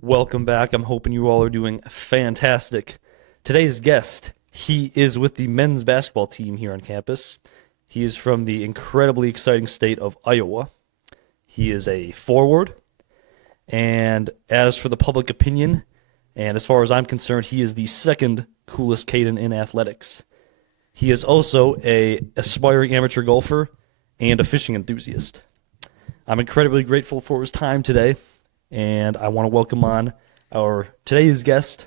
Welcome back. I'm hoping you all are doing fantastic. Today's guest, he is with the men's basketball team here on campus. He is from the incredibly exciting state of Iowa. He is a forward, and as for the public opinion, and as far as I'm concerned, he is the second coolest Caden in athletics. He is also a aspiring amateur golfer and a fishing enthusiast. I'm incredibly grateful for his time today, and I want to welcome on our today's guest,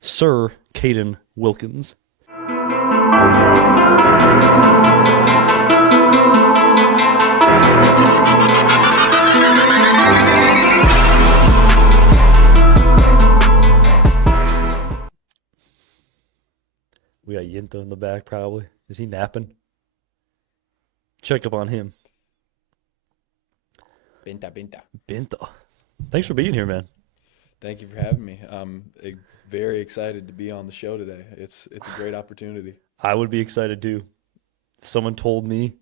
Sir Caden Wilkins. We got Yinto in the back, probably. Is he napping? Check up on him. Binta. Thanks for being here, man. Thank you for having me. I'm very excited to be on the show today. It's a great opportunity. I would be excited too. If someone told me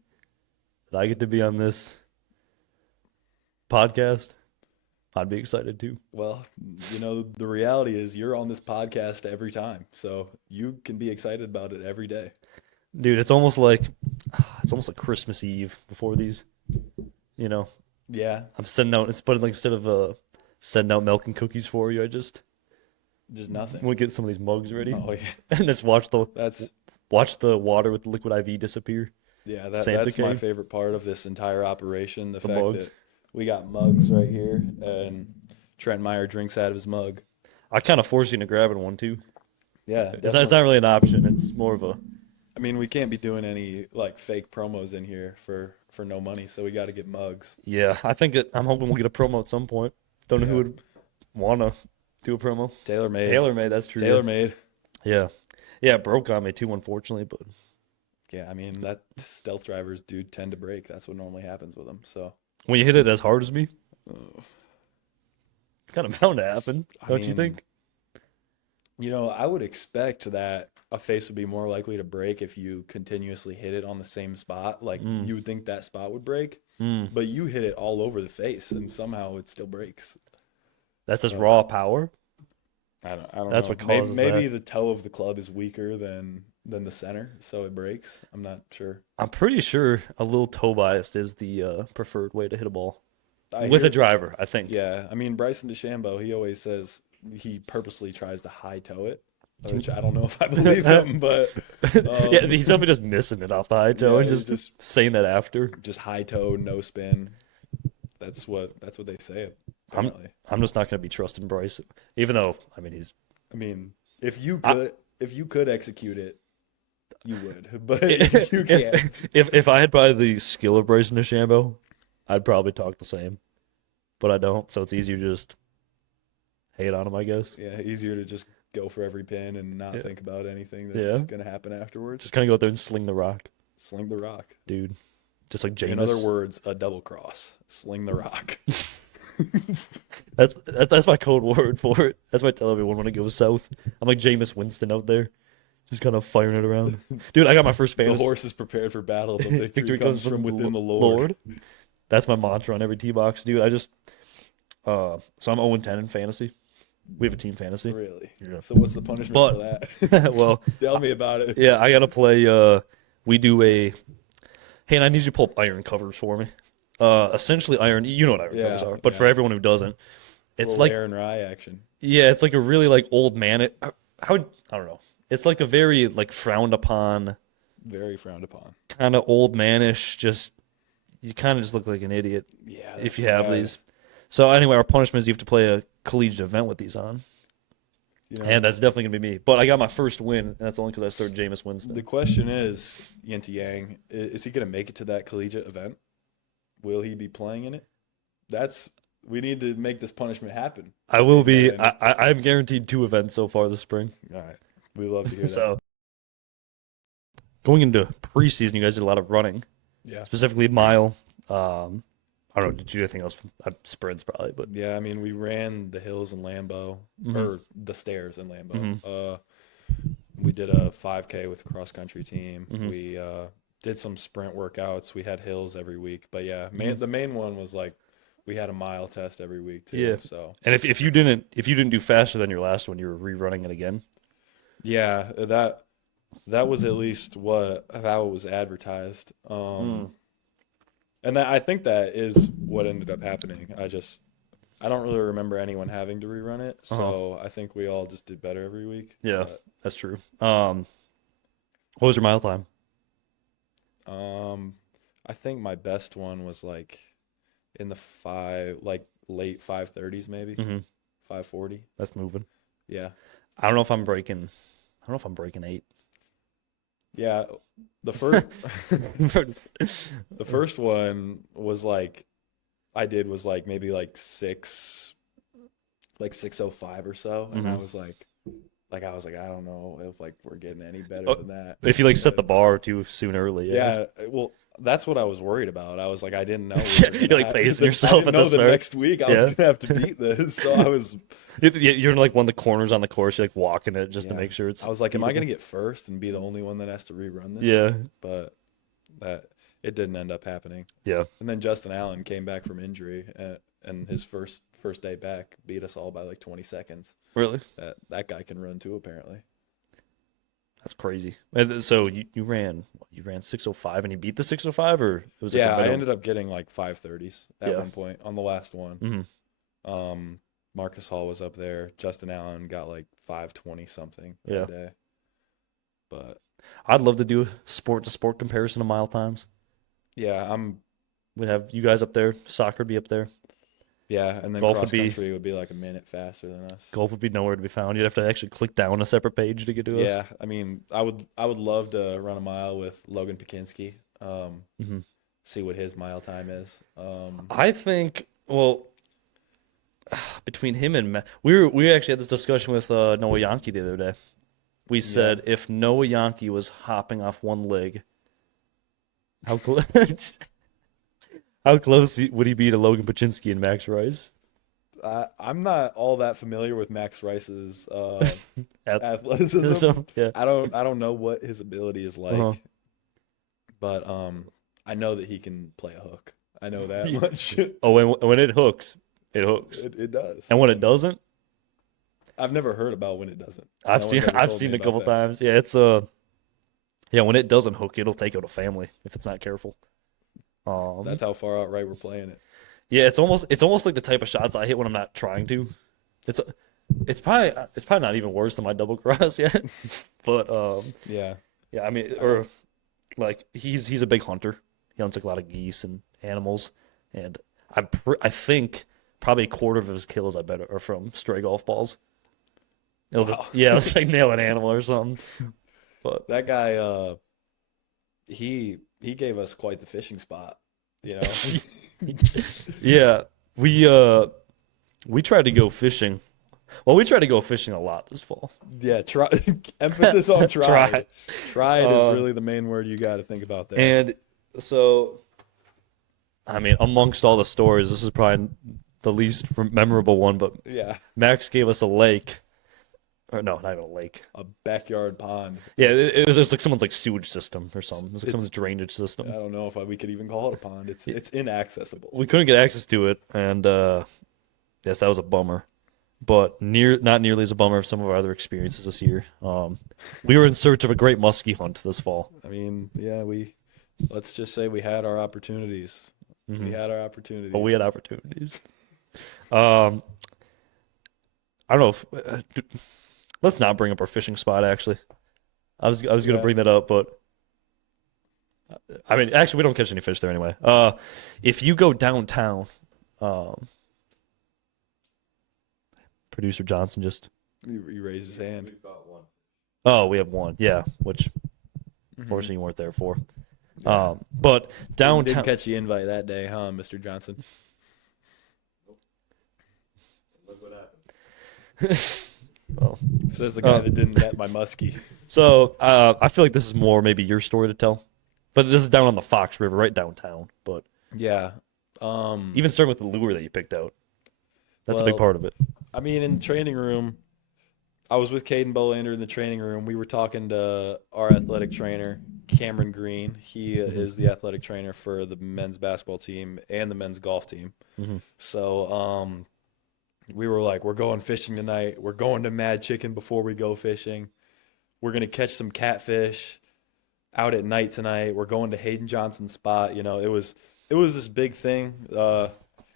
that I get to be on this podcast, I'd be excited too. Well, the reality is you're on this podcast every time, so you can be excited about it every day. Dude, it's almost like Christmas Eve before these, Yeah, I'm sending out, instead of sending out milk and cookies for you, I just nothing. want to get some of these mugs ready Oh yeah, and just watch the that's water with the liquid IV disappear. Santa that's my came. favorite part of this entire operation. The fact mugs. that we got mugs right here, and Trent Meyer drinks out of his mug. I kind of force you into grabbing one too. Yeah, It's not really an option. It's more of a I mean, we can't be doing any like fake promos in here for no money, so we got to get mugs. yeah. I'm hoping we'll get a promo at some point. Don't know who Yeah. would want to do a promo. Tailor made. Tailor made. That's true. Tailor made. Yeah, yeah. It broke on me too, unfortunately, but Yeah, I mean that stealth drivers do tend to break. That's what normally happens with them. So, when you hit it as hard as me, uh, it's kind of bound to happen, I don't you mean, think? I would expect that a face would be more likely to break if you continuously hit it on the same spot. Like you would think that spot would break, but you hit it all over the face, and somehow it still breaks. That's just So, raw power. I don't That's know. what causes Maybe that. the toe of the club is weaker than the center, so it breaks. I'm not sure. I'm pretty sure a little toe biased is the preferred way to hit a ball I with a hear, driver, I think. yeah, I mean Bryson DeChambeau, he always says he purposely tries to high toe it, which I don't know if I believe him, but Yeah, he's definitely just missing it off the high toe yeah, and he's just saying that after. just high toe, no spin. That's what they say apparently. I'm just not going to be trusting Bryce, even though I mean he's I mean, if you I- could execute it, you would, but you can't. if I had probably the skill of Bryson DeChambeau, I'd probably talk the same, but I don't. So it's easier to just hate on him, I guess. Yeah, easier to just go for every pin and not Yeah. think about anything Yeah. that's gonna happen afterwards. Just kind of go out there and sling the rock, Sling the rock. dude. Just like In Jameis. other words, a double cross. Sling the rock. That's my code word for it. That's why I tell everyone when it goes south. I'm like Jameis Winston out there, just kind of firing it around. Dude, I got my first The fantasy. horse is prepared for battle. The victory comes from within the Lord. That's my mantra on every tee box, dude. So I'm 0-10 in fantasy. We have a team fantasy. Really? Yeah. So what's the punishment for that? Well, Tell me about it. yeah, I gotta play. We do a. Hey, and I need you to pull up iron covers for me. Essentially iron. You know what iron Yeah, covers are, but for yeah. everyone who doesn't, it's Little like Aaron Rye action. yeah, it's like a really like old man. I don't know. It's like a very like frowned upon, Very frowned upon. kind of old manish. Just you kind of just look like an idiot Yeah. if that's you have bad. these. So anyway, our punishment is you have to play a collegiate event with these on, You know, and that's definitely gonna be me. But I got my first win, and that's only because I started Jameis Winston. the question is, Yinti Yang, is he going to make it to that collegiate event? Will he be playing in it? We need to make this punishment happen. I will be. And- I'm guaranteed 2 events so far this spring. All right. We love to hear that. So going into preseason, you guys did a lot of running, Yeah. specifically mile. I don't know. Did you do anything else? Sprints probably, but Yeah, I mean, we ran the hills in Lambeau, Mhm. or the stairs in Lambeau. Mhm. We did a 5K with the cross country team. Mhm. We did some sprint workouts. We had hills every week. But yeah, Mhm. the main one was like we had a mile test every week too. Yeah. So And if you didn't do faster than your last one, you were rerunning it again. yeah, that was at least how it was advertised. And I think that is what ended up happening. I don't really remember anyone having to rerun it, so I think we all just did better every week. Yeah, that's true. What was your mile time? I think my best one was like in the late 5:30s maybe, 5:40. That's moving. Yeah. I don't know if I'm breaking 8. Yeah, the first one was like I did was like maybe like 6:05 or so, and I was like I don't know if like we're getting any better than that. If you like set the bar too soon early. Yeah, well, that's what I was worried about. I was like, I didn't know. You're like pacing yourself at the start. Next week I was gonna have to beat this, so I was. You're in like one of the corners on the course. You're like walking it just to make sure it's. I was like, am I gonna get first and be the only one that has to rerun this? Yeah. But it didn't end up happening. Yeah. And then Justin Allen came back from injury, and his first day back beat us all by like 20 seconds. Really? That guy can run too, apparently. That's crazy. And so you ran 6:05 and you beat the 6:05, or it was like I ended up getting like 5:30s at one point on the last one. Mm-hmm. Marcus Hall was up there. Justin Allen got like 5:20 something that day. But I'd love to do a sport to sport comparison of mile times. Yeah, We'd have you guys up there. Soccer would be up there. Yeah, and then golf cross country would be like a minute faster than us. Golf would be nowhere to be found. You'd have to actually click down a separate page to get to us. Yeah, I mean, I would love to run a mile with Logan Pakinski. See what his mile time is. I think between him and Matt, we actually had this discussion with Noah Yankee the other day. We said if Noah Yankee was hopping off one leg, how close would he be to Logan Paczynski and Max Rice? I'm not all that familiar with Max Rice's athleticism. Yeah. I don't know what his ability is like, but I know that he can play a hook. I know that much. Oh, when it hooks, it hooks. It does. And when it doesn't, I've never heard about when it doesn't. I've seen it a couple times. Yeah, it's when it doesn't hook, it'll take out a family if it's not careful. That's how far out right we're playing it. Yeah, it's almost like the type of shots I hit when I'm not trying to. It's probably not even worse than my double cross yet. But yeah. I mean, or like he's a big hunter. He hunts like a lot of geese and animals, and I think probably a quarter of his kills I bet are from stray golf balls. It'll let's like nail an animal or something. But that guy, he gave us quite the fishing spot, you know. Yeah, we tried to go fishing. Well, we tried to go fishing a lot this fall. Yeah, try. Emphasis on try. Tried is really the main word you got to think about there. And so, I mean, amongst all the stories, this is probably the least memorable one. But yeah, Max gave us a lake. Or no, not even a lake. A backyard pond. Yeah, it was like someone's like sewage system or something. It was like someone's drainage system. I don't know if we could even call it a pond. It's inaccessible. We couldn't get access to it, and yes, that was a bummer. But not nearly as a bummer of some of our other experiences this year. We were in search of a great muskie hunt this fall. I mean, yeah, let's just say we had our opportunities. Mm-hmm. We had our opportunities. Oh, we had opportunities. I don't know if. Let's not bring up our fishing spot. Actually, I was going to bring that up, but I mean, actually, we don't catch any fish there anyway. If you go downtown, producer Johnson just he raised his hand. Oh, we have one, yeah, which unfortunately you weren't there for. But downtown didn't catch the invite that day, huh, Mr. Johnson? Look what happened. Well, says the guy that didn't net my muskie. So I feel like this is more maybe your story to tell, but this is down on the Fox River, right downtown. But yeah, even starting with the lure that you picked out, that's a big part of it. I mean, in the training room, I was with Caden Bolander in the training room. We were talking to our athletic trainer, Cameron Green. He is the athletic trainer for the men's basketball team and the men's golf team. So we were like, we're going fishing tonight. We're going to Mad Chicken before we go fishing. We're going to catch some catfish out at night tonight. We're going to Hayden Johnson's spot. You know, it was this big thing.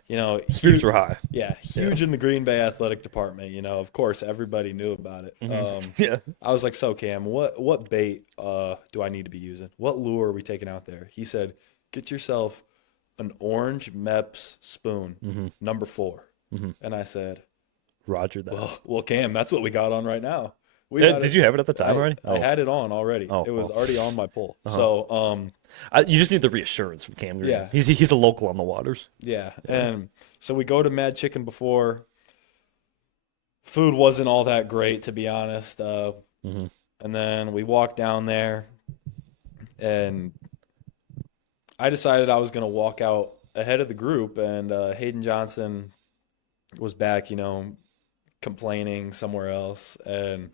You know, Spirits were high. Yeah, huge in the Green Bay athletic department. You know, of course, everybody knew about it. Yeah. I was like, so Cam, what bait do I need to be using? What lure are we taking out there? He said, get yourself an orange Mepps spoon, number 4. And I said, Roger that. well, Cam, that's what we got on right now. Did you have it at the time already? I had it on already. It was already on my pole. So you just need the reassurance from Cam Green. Yeah. He's a local on the waters. Yeah. And so we go to Mad Chicken before. Food wasn't all that great, to be honest. And then we walked down there, and I decided I was going to walk out ahead of the group, and Hayden Johnson was back, you know, complaining somewhere else. And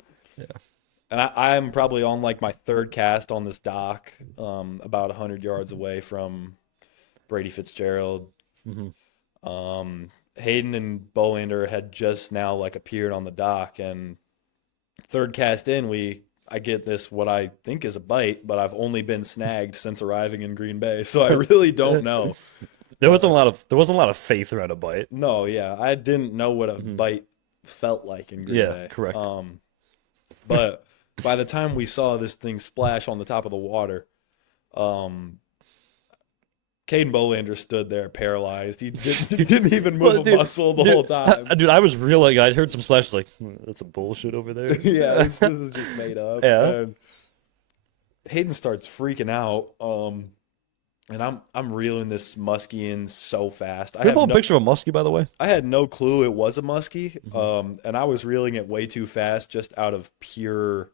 I'm probably on like my 3rd cast on this dock, about 100 yards away from Brady Fitzgerald. Hayden and Bolander had just now like appeared on the dock, and 3rd cast in, I get this, what I think is a bite, but I've only been snagged since arriving in Green Bay, so I really don't know. There wasn't a lot of faith around a bite. No, yeah, I didn't know what a bite felt like in Green Bay. Yeah, correct. But by the time we saw this thing splash on the top of the water, Caden Bolander stood there paralyzed. He didn't even move a muscle the whole time. Dude, I was real. I heard some splashes like, that's a bullshit over there. Yeah, this is just made up. Yeah. And Hayden starts freaking out. And I'm reeling this muskie in so fast. Can you pull a picture of a muskie, by the way? I had no clue it was a muskie, and I was reeling it way too fast, just out of pure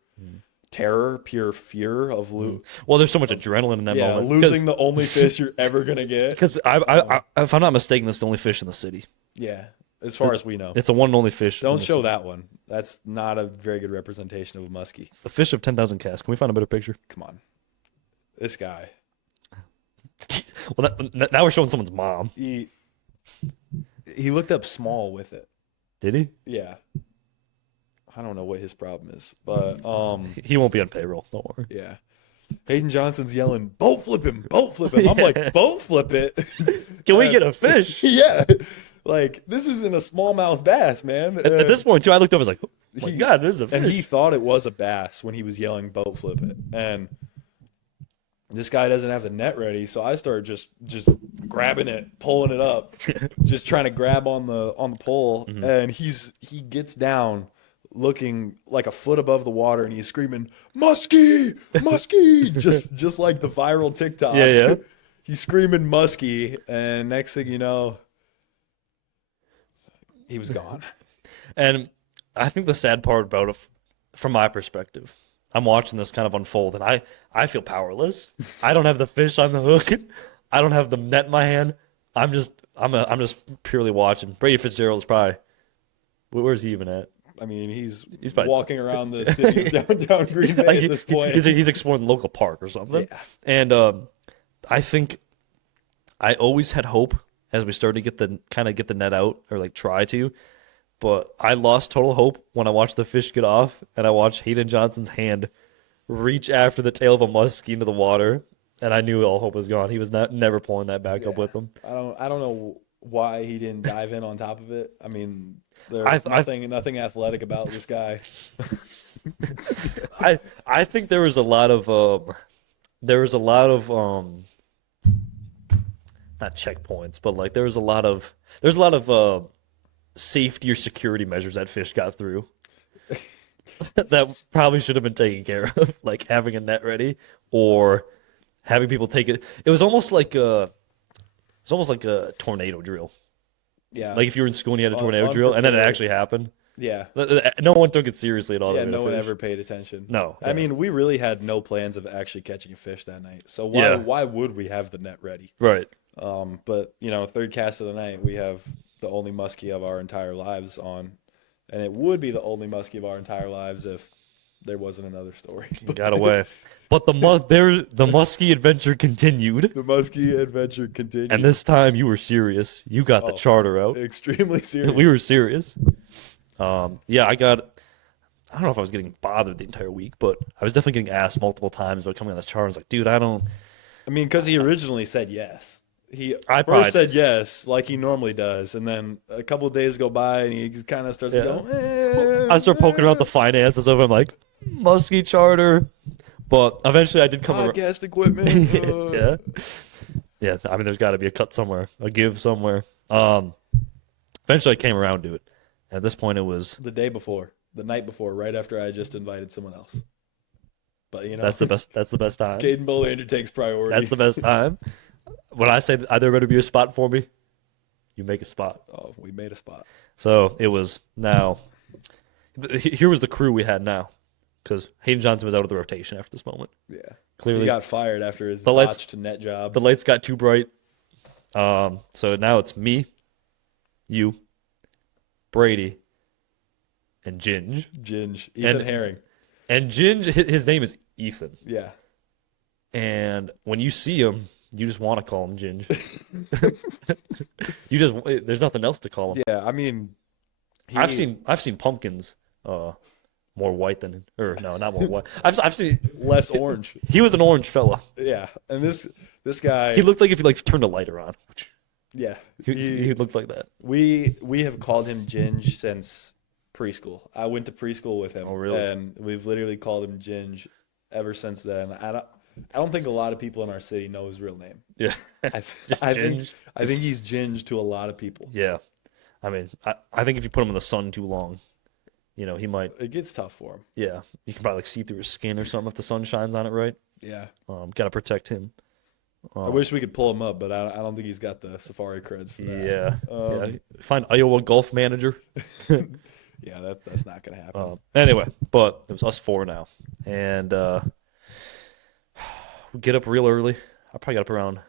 terror, pure fear of losing. Well, there's so much adrenaline in that moment. Losing the only fish you're ever gonna get. Because if I'm not mistaken, that's the only fish in the city. Yeah, as far as we know, it's the one and only fish. Don't show that one. That's not a very good representation of a muskie. It's the fish of 10,000 casts. Can we find a better picture? Come on, this guy. Well, now we're showing someone's mom. He looked up small with it. Did he? Yeah. I don't know what his problem is, but he won't be on payroll. Don't worry. Yeah. Hayden Johnson's yelling, "Boat flip him! Boat flip him!" I'm like, "Boat flip it? Can we get a fish?" Yeah. Like, this isn't a smallmouth bass, man. At this point, too, I looked up. I was like, "Oh my God, this is a fish!" And he thought it was a bass when he was yelling, "Boat flip it!" And this guy doesn't have the net ready, so I started just grabbing it, pulling it up, just trying to grab on the pole. And he gets down, looking like a foot above the water, and he's screaming, "Muskie, muskie!" just like the viral TikTok. Yeah. He's screaming muskie, and next thing you know, he was gone. And I think the sad part about it, from my perspective, I'm watching this kind of unfold, and I feel powerless. I don't have the fish on the hook. I don't have the net in my hand. I'm just purely watching. Brady Fitzgerald is probably, where's he even at? I mean, he's probably walking around the city of downtown Green Bay at this point. He's exploring the local park or something. Yeah. And I think I always had hope as we started to get the net out, or like try to. But I lost total hope when I watched the fish get off, and I watched Hayden Johnson's hand reach after the tail of a muskie into the water, and I knew all hope was gone. He was never pulling that back up with him. I don't know why he didn't dive in on top of it. I mean, there's nothing athletic about this guy. I think there was a lot of not checkpoints, but like there's a lot of safety or security measures that fish got through that probably should have been taken care of, like having a net ready or having people take it. It was almost like a tornado drill. Yeah, like if you were in school and you had a tornado drill, and then it actually happened. Yeah, no one took it seriously at all. Yeah, no one ever paid attention. No, I mean, we really had no plans of actually catching a fish that night. So why would we have the net ready? Right. But third cast of the night, we have the only muskie of our entire lives on, and it would be the only muskie of our entire lives if there wasn't another story. Got away. But the muskie adventure continued. The muskie adventure continued. And this time you were serious. You got the charter out. Extremely serious. We were serious. Yeah, I don't know if I was getting bothered the entire week, but I was definitely getting asked multiple times about coming on this charter. I was like, dude, I mean, because he originally said yes. I first said yes, like he normally does, and then a couple of days go by, and he kind of starts to go. I start poking around the finances of it. I'm like, muskie charter. But eventually I did come around. Podcast equipment. Yeah. Yeah, I mean, there's got to be a cut somewhere, a give somewhere. Eventually I came around to it. At this point, it was the night before, right after I just invited someone else. But that's the best time. Caden Bolander takes priority. That's the best time. When I say there better be a spot for me, you make a spot. Oh, we made a spot. So it was now. Here was the crew we had now, because Hayden Johnson was out of the rotation after this moment. Yeah, clearly he got fired after his botched net job. The lights got too bright. So now it's me, you, Brady, and Ginge. Ethan Herring. And Ginge, his name is Ethan. Yeah. And when you see him, you just want to call him Ginge. There's nothing else to call him. Yeah, I mean, I've seen pumpkins more white than, or no, not more white. I've seen less orange. He was an orange fella. Yeah, and this guy, he looked like if you turned a lighter on. Yeah, he looked like that. We have called him Ginge since preschool. I went to preschool with him. Oh, really? And we've literally called him Ginge ever since then. I don't think a lot of people in our city know his real name. Yeah, I think he's Ginge to a lot of people. Yeah, I mean, I think if you put him in the sun too long, he might. It gets tough for him. Yeah, you can probably see through his skin or something if the sun shines on it, right? Yeah. Got to protect him. I wish we could pull him up, but I don't think he's got the safari creds for that. Yeah. Find Iowa golf manager. Yeah, that's not gonna happen. Anyway, but it was us four now, and we get up real early. I probably got up around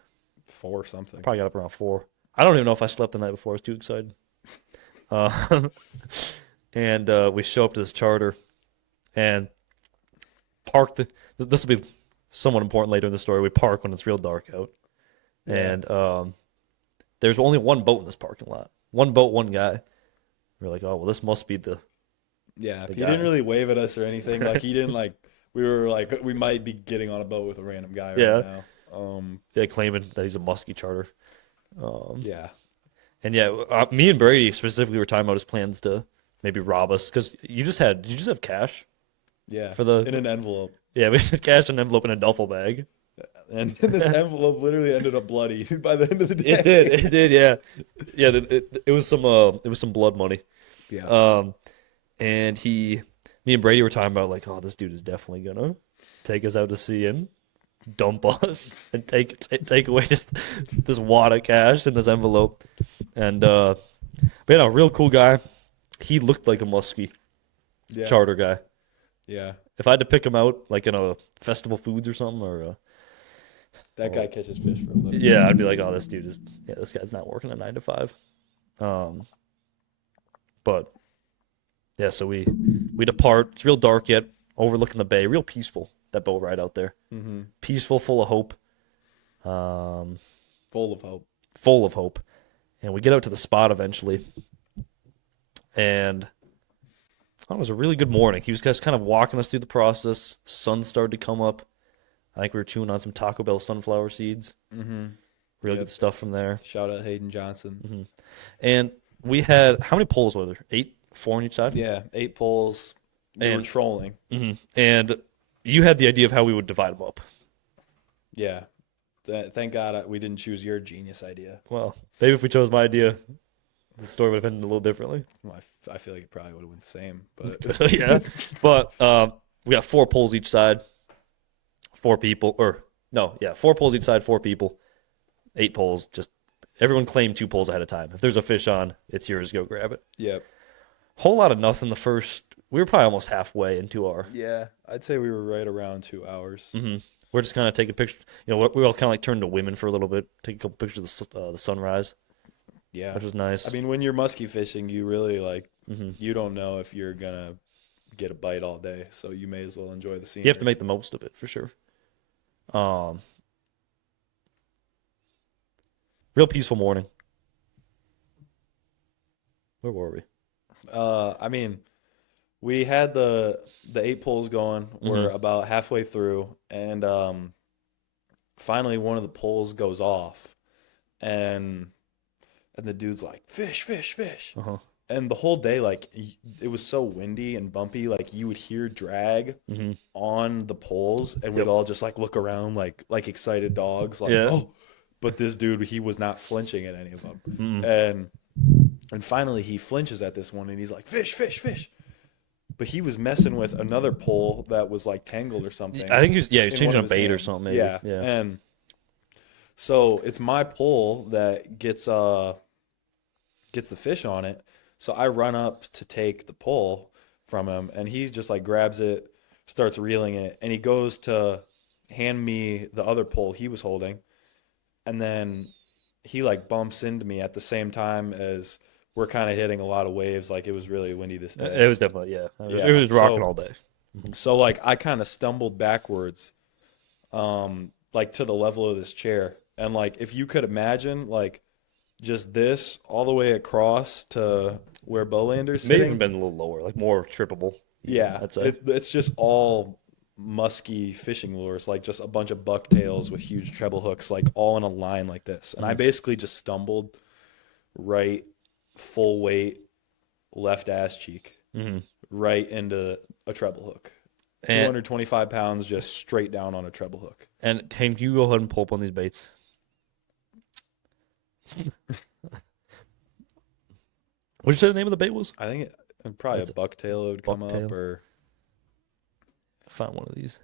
4 or something. Probably got up around 4. I don't even know if I slept the night before. I was too excited. And we show up to this charter and park this will be somewhat important later in the story. We park when it's real dark out. Yeah. And there's only one boat in this parking lot. One boat, one guy. We're like, oh, well, this must be the Yeah, the he guy. didn't really wave at us or anything. Like, he didn't, we were like, we might be getting on a boat with a random guy right now. Yeah, claiming that he's a muskie charter. Yeah. And yeah, me and Brady specifically were talking about his plans to maybe rob us, because did you just have cash? Yeah, for the in an envelope. Yeah, we had cash in an envelope in a duffel bag. And this envelope literally ended up bloody by the end of the day. It did, yeah. It was some blood money. Yeah. And me and Brady were talking about, like, oh, this dude is definitely gonna take us out to sea and dump us and take away just this wad of cash in this envelope. And but yeah, a real cool guy. He looked like a muskie charter guy. Yeah. If I had to pick him out, like in a Festival Foods or something, or that guy catches fish for a living. Yeah, I'd be like, oh, this guy's not working a 9 to 5. But yeah, so we depart. It's real dark yet, overlooking the bay. Real peaceful, that boat ride out there. Mm-hmm. Peaceful, full of hope. Full of hope. Full of hope. And we get out to the spot eventually. And it was a really good morning. He was just kind of walking us through the process. Sun started to come up. I think we were chewing on some Taco Bell sunflower seeds. Mm-hmm. Real good stuff from there. Shout out Hayden Johnson. Mm-hmm. And we had, how many poles were there? 8? 4 on each side? Yeah, 8 poles. We were trolling. Mm-hmm. And you had the idea of how we would divide them up. Yeah. Thank God we didn't choose your genius idea. Well, maybe if we chose my idea, the story would have ended a little differently. Well, I feel like it probably would have been the same. But yeah. But we got 4 poles each side. 4 people. 4 poles each side, 4 people. 8 poles. Just everyone claimed 2 poles ahead of time. If there's a fish on, it's yours. Go grab it. Yep. Whole lot of nothing the first. We were probably almost halfway into our. Yeah, I'd say we were right around 2 hours. Mm-hmm. We're just kind of taking pictures. We all kind of like turned to women for a little bit, take a couple pictures of the sunrise. Yeah, which was nice. I mean, when you're musky fishing, you really mm-hmm. you don't know if you're gonna get a bite all day, so you may as well enjoy the scenery. You have to make the most of it for sure. Real peaceful morning. Where were we? I mean, we had the 8 poles going. We're about halfway through, and finally one of the poles goes off, and the dude's like, fish, fish, fish. And the whole day, like, it was so windy and bumpy, like you would hear drag on the poles, and we'd all just like look around like excited dogs, like, oh. But this dude, he was not flinching at any of them. And finally he flinches at this one, and he's like, fish, fish, fish. But he was messing with another pole that was like tangled or something. I think he was changing a bait or something. Maybe. Yeah. And so it's my pole that gets the fish on it. So I run up to take the pole from him, and he just like grabs it, starts reeling it, and he goes to hand me the other pole he was holding. And then he like bumps into me at the same time as we're kind of hitting a lot of waves. Like, it was really windy this day. It was definitely, It was rocking all day. So like I kind of stumbled backwards, like to the level of this chair. And like, if you could imagine, like just this all the way across to where Bolander's sitting. Maybe even been a little lower, like more trippable. Yeah, I'd say. It's just all musky fishing lures, like just a bunch of bucktails with huge treble hooks, like all in a line like this. And I basically just stumbled right full weight left ass cheek right into a treble hook. 225 pounds just straight down on a treble hook. And can you go ahead and pull up on these baits? What'd you say the name of the bait was? I think probably a bucktail would come up, or I found one of these.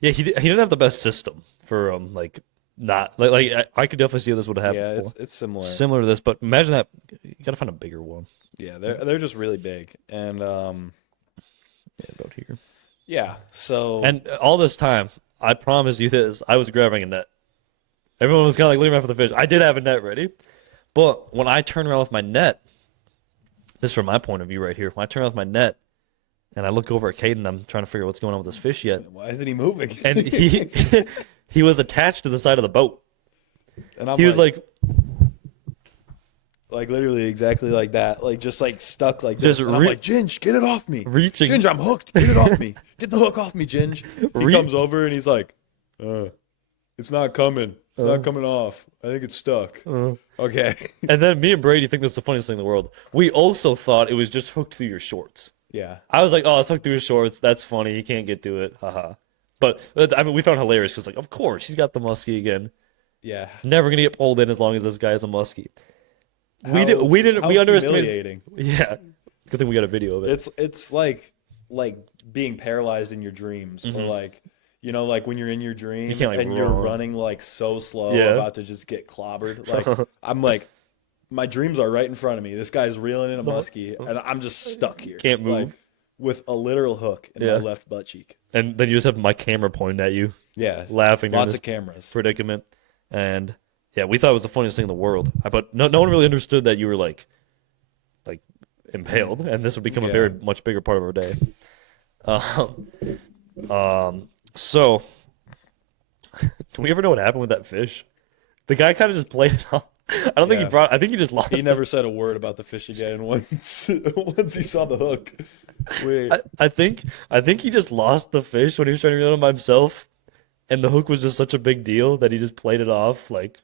Yeah, he didn't have the best system for like not like I could definitely see how this would have happened. Yeah, it's similar to this, but imagine that you gotta find a bigger one. Yeah, they're just really big, and yeah, about here. Yeah, so and all this time, I promise you this, I was grabbing a net. Everyone was kind of like leaving out for the fish. I did have a net ready, but when I turn around with my net, this is from my point of view right here. When I turn around with my net, and I look over at Caden, I'm trying to figure out what's going on with this fish yet. Why isn't he moving? And he was attached to the side of the boat. And he was like literally exactly like that, like just like stuck like this. And I'm like, Ginge, get it off me. Reaching. Ginge, I'm hooked. Get it off me. Get the hook off me, Ginge. He comes over and he's like, it's not coming. It's not coming off. I think it's stuck. Okay. And then me and Brady think this is the funniest thing in the world. We also thought it was just hooked through your shorts. Yeah. I was like, oh, it's hooked through his shorts. That's funny. You can't get to it. Haha. But I mean, we found it hilarious because, like, of course, he's got the muskie again. Yeah. It's never going to get pulled in as long as this guy has a muskie. We underestimated. Yeah. Good thing we got a video of it. It's like being paralyzed in your dreams, or like, you know, like when you're in your dream and you're running like so slow, about to just get clobbered. Like I'm like, my dreams are right in front of me. This guy's reeling in a muskie, and I'm just stuck here. Can't move. Like, with a literal hook in my left butt cheek. And then you just have my camera pointing at you. Yeah. Laughing. Lots of cameras. Predicament. And yeah, we thought it was the funniest thing in the world. But no one really understood that you were like impaled, and this would become a very much bigger part of our day. So do we ever know what happened with that fish? The guy kind of just played it off. I don't think I think he just lost. He never said a word about the fish again once he saw the hook. I think he just lost the fish when he was trying to reel it by himself, and the hook was just such a big deal that he just played it off. Like,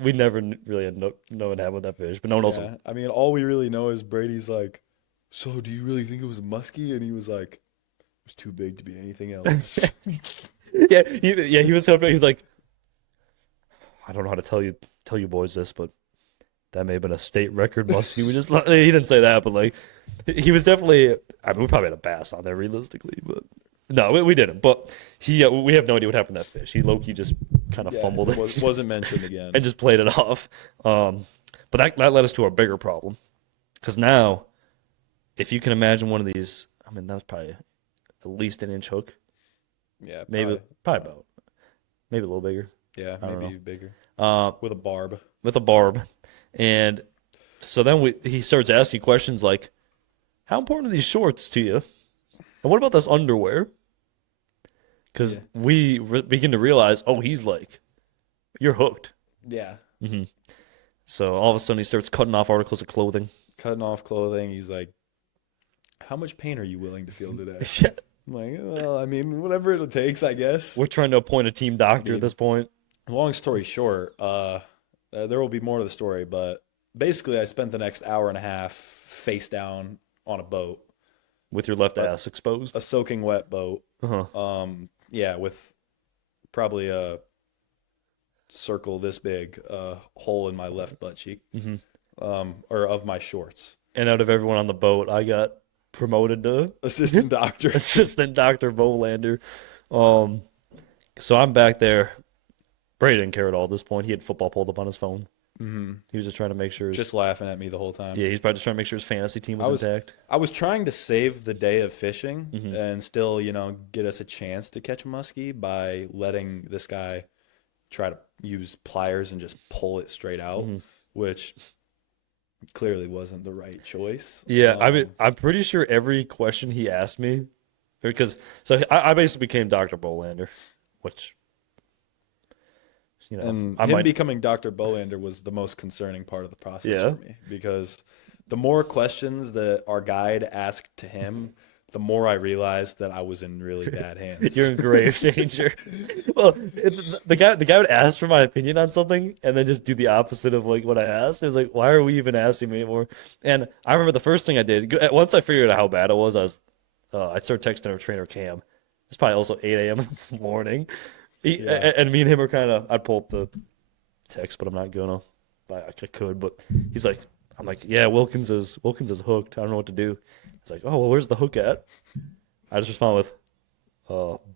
we never really know what happened with that fish, but no one else. I mean, all we really know is Brady's like, so do you really think it was a muskie? And he was like, it was too big to be anything else. He was hoping. He was like, I don't know how to tell you boys this, but that may have been a state record muskie. He didn't say that, but like, he was definitely. I mean, we probably had a bass on there realistically, but no, we didn't. But we have no idea what happened to that fish. Low-key just kind of fumbled it. Wasn't mentioned again, and just played it off. But that led us to our bigger problem, because now, if you can imagine one of these, I mean, that was probably at least an inch hook. Yeah, probably about, maybe a little bigger. Yeah, maybe bigger. With a barb. With a barb. And so then he starts asking questions like, how important are these shorts to you? And what about this underwear? Because Yeah. we begin to realize, oh, he's like, you're hooked. Yeah. So all of a sudden he starts cutting off articles of clothing. Cutting off clothing. He's like, how much pain are you willing to feel today? Yeah. I'm like, well, I mean, whatever it takes, I guess. We're trying to appoint a team doctor at this point. Long story short, there will be more to the story, but basically, I spent the next hour and a half face down on a boat, With your left ass exposed. a soaking wet boat. Uh-huh. Yeah, with probably a circle this big, hole in my left butt cheek, or of my shorts. And out of everyone on the boat, I got promoted to Assistant doctor. assistant Dr. Bolander. So I'm back there. Brady didn't care at all at this point. He had football pulled up on his phone. He was just trying to make sure Just laughing at me the whole time. yeah, he's probably just trying to make sure his fantasy team was intact. I was trying to save the day of fishing and still, get us a chance to catch a muskie by letting this guy try to use pliers and just pull it straight out, which clearly wasn't the right choice. Yeah, I mean, I'm pretty sure every question he asked me, because I basically became Dr. Bolander, which And I him might becoming Dr. Bolander was the most concerning part of the process Yeah. for me, because the more questions that our guide asked to him, the more I realized that I was in really bad hands. you're in grave danger. Well, the guy would ask for my opinion on something and then just do the opposite of like what I asked. It was like, why are we even asking me anymore? And I remember the first thing I did once I figured out how bad it was, I started texting our trainer Cam. It's probably also 8 a.m. in the morning. And me and him are kind of. I'd pull up the text, but I'm not gonna. I could, but he's like, I'm like, yeah, Wilkins is hooked. I don't know what to do. He's like, oh well, where's the hook at? I just respond with,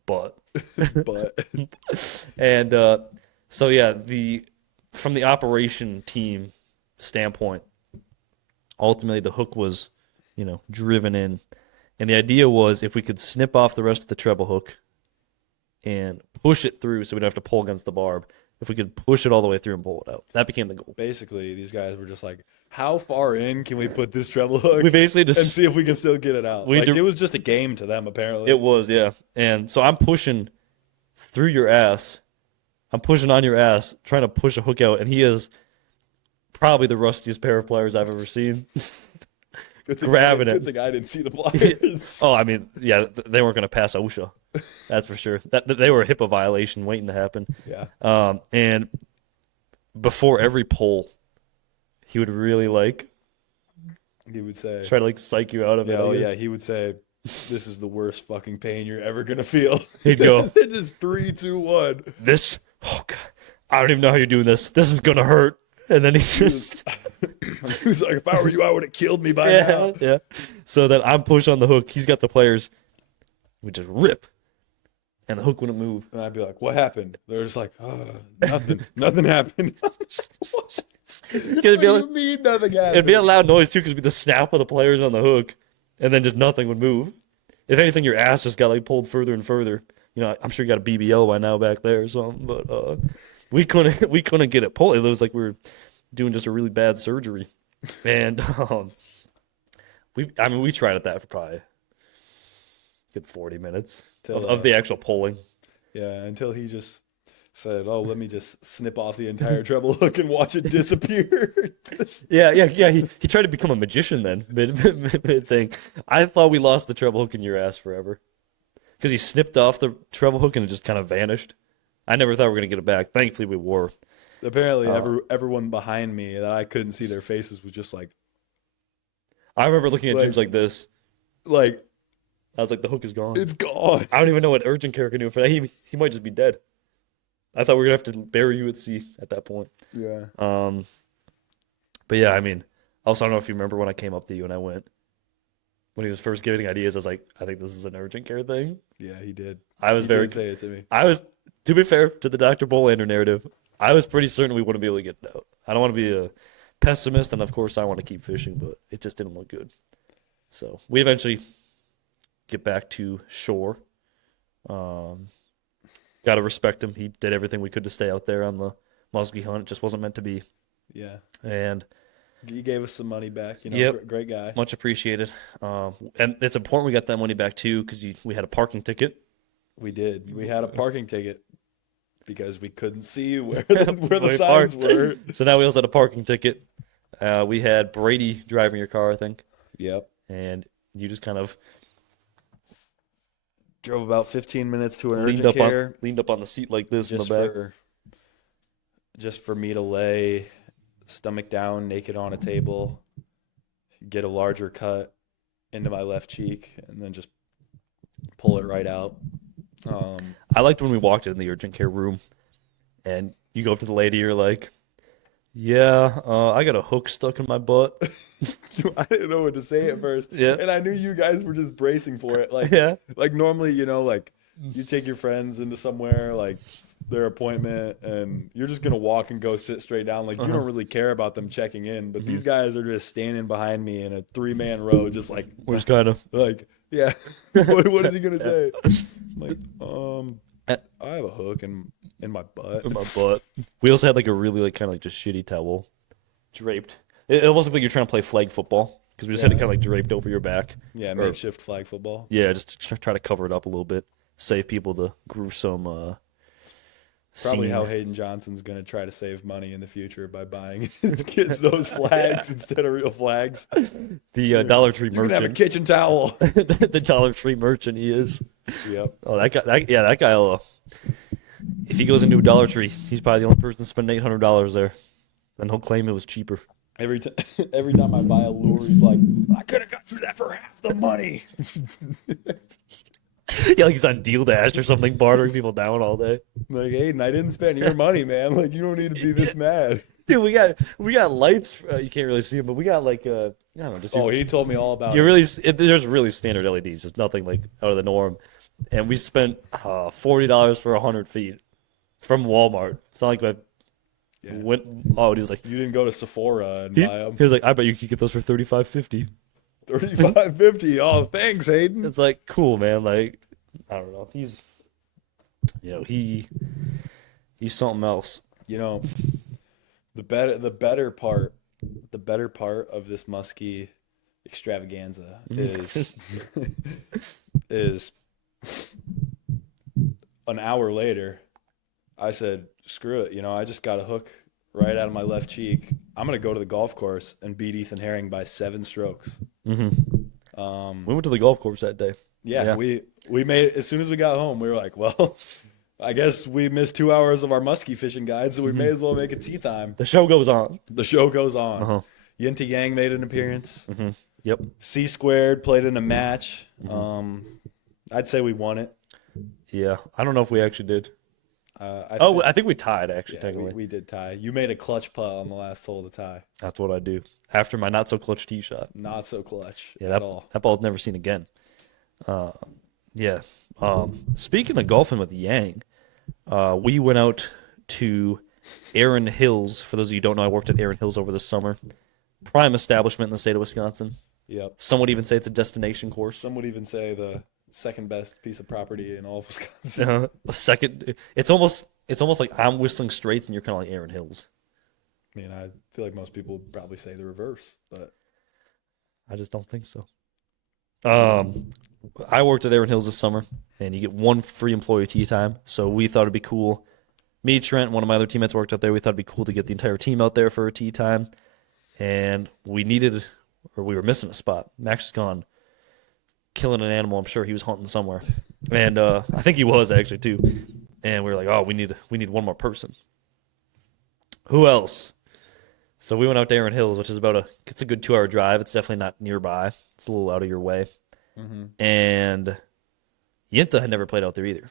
but. But And so yeah, from the operation team standpoint, ultimately the hook was, driven in, and the idea was if we could snip off the rest of the treble hook and push it through, so we don't have to pull against the barb. If we could push it all the way through and pull it out, that became the goal. basically, these guys were just like, how far in can we put this treble hook We basically and just see if we can still get it out? It was just a game to them, apparently. it was yeah, and so I'm pushing through your ass. I'm pushing on your ass, trying to push a hook out, and he is probably the rustiest pair of pliers I've ever seen. Grabbing it. Good thing I didn't see the pliers. Oh, I mean, yeah, they weren't going to pass OSHA. That's for sure. That they were a HIPAA violation waiting to happen. Yeah. And before every poll, he would really He would say, try to psych you out of it. oh, I guess. yeah, he would say, this is the worst fucking pain you're ever going to feel. He'd go, Just 3, 2, 1. this, oh God, I don't even know how you're doing this. This is going to hurt. And then he's just, He was like, if I were you, I would have killed me by now. yeah. So then I'm pushed on the hook. He's got the pliers. We just rip. And the hook wouldn't move. And I'd be like, what happened? They're just like, nothing. Nothing happened. What It'd be do like- you mean nothing happened? It'd be a loud noise too, because it'd be the snap of the pliers on the hook, and then just nothing would move. If anything, your ass just got pulled further and further. I'm sure you got a BBL by now back there or something, but we couldn't get it pulled. It was like we were doing just a really bad surgery, and we tried at that for probably a good 40 minutes of the actual pulling. Yeah, until he just said, oh, let me just snip off the entire treble hook and watch it disappear. Yeah. He tried to become a magician then mid thing. I thought we lost the treble hook in your ass forever because he snipped off the treble hook and it just kind of vanished. I never thought we were gonna get it back. Thankfully, we were. Apparently, everyone behind me that I couldn't see their faces was just like, I remember looking at James like this. like, I was like, the hook is gone. it's gone. I don't even know what urgent care can do for that. He might just be dead. I thought we were gonna have to bury you at sea at that point. Yeah. But yeah, I mean, also I don't know if you remember when I came up to you and I went when he was first giving ideas. I was like, I think this is an urgent care thing. Yeah, he did. I was He very did say it to me. I was, to be fair to the Dr. Bolander narrative, I was pretty certain we wouldn't be able to get it out. I don't want to be a pessimist, and of course I want to keep fishing, but it just didn't look good. So we eventually get back to shore. Got to respect him. He did everything we could to stay out there on the muskie hunt. It just wasn't meant to be. Yeah. And He gave us some money back. Yep. Great guy. Much appreciated. And it's important we got that money back too because we had a parking ticket. We did. We had a parking ticket because we couldn't see where the signs were. So now we also had a parking ticket. We had Brady driving your car, I think. Yep. And you just kind of drove about 15 minutes to an urgent care. Leaned up on the seat like this in the back. Just for me to lay stomach down, naked on a table, get a larger cut into my left cheek, and then just pull it right out. I liked when we walked in the urgent care room, and you go up to the lady, you're like, yeah, I got a hook stuck in my butt. I didn't know what to say at first. Yeah. And I knew you guys were just bracing for it. Like, yeah. Like normally, like you take your friends into somewhere, like their appointment, and you're just going to walk and go sit straight down. Like, you don't really care about them checking in. But these guys are just standing behind me in a 3-man row, just like, we're just kind of like, yeah, what is he going to say? Like, I have a hook in my butt. In my butt. We also had like a really like kind of like just shitty towel draped. It almost looked like you're trying to play flag football because we just had it kind of like draped over your back. Yeah, makeshift flag football. Yeah, just to try to cover it up a little bit, save people the gruesome. Probably scene. how Hayden Johnson's going to try to save money in the future by buying his kids those flags instead of real flags. The Dollar Tree You merchant. can have a kitchen towel. The Dollar Tree merchant he is. Yep. Oh, that guy. If he goes into a Dollar Tree, he's probably the only person spending $800 there. Then he'll claim it was cheaper. Every time I buy a lure, he's like, I could have got you that for half the money. Yeah, like he's on Deal Dash or something, bartering people down all day. Like, Hayden, I didn't spend your money, man. Like, you don't need to be this mad. Dude, we got lights. You can't really see them, but we got like I don't know. Just he told me all about there's really standard LEDs. There's nothing like out of the norm. And we spent $40 for 100 feet from Walmart. It's not like I went. Oh, he was like, you didn't go to Sephora and buy them. He was like, I bet you could get those for $35.50. $35.50. Oh, thanks, Hayden. It's like cool, man. Like I don't know. He's something else. The better part of this muskie extravaganza is an hour later, I said, screw it. I just got a hook right out of my left cheek. I'm going to go to the golf course and beat Ethan Herring by 7 strokes. Mm-hmm. We went to the golf course that day. Yeah. We made it as soon as we got home. We were like, well, I guess we missed 2 hours of our muskie fishing guide, so we may as well make it tea time. The show goes on. Yin to Yang made an appearance. Mm-hmm. Yep. C Squared played in a match. I'd say we won it. Yeah. I don't know if we actually did. I think we tied, actually, yeah, technically. We did tie. You made a clutch putt on the last hole to tie. That's what I do. After my not-so-clutch tee shot. Not so clutch at all. That ball's never seen again. Yeah. Speaking of golfing with Yang, we went out to Erin Hills. For those of you who don't know, I worked at Erin Hills over the summer. Prime establishment in the state of Wisconsin. Yep. Some would even say it's a destination course. Some would even say the second best piece of property in all of Wisconsin. Second, it's almost like I'm Whistling Straits and you're kind of like Erin Hills. I mean, I feel like most people would probably say the reverse, but I just don't think so. I worked at Erin Hills this summer, and you get 1 free employee tea time. So we thought it'd be cool. Me, Trent, one of my other teammates worked out there. We thought it'd be cool to get the entire team out there for a tea time, and we were missing a spot. Max is gone, killing an animal. I'm sure he was hunting somewhere, and I think he was actually too. And we were like, oh, we need one more person. Who else? So we went out to Erin Hills, which is it's a good 2-hour drive. It's definitely not nearby. It's a little out of your way. Mm-hmm. And Yinta had never played out there either.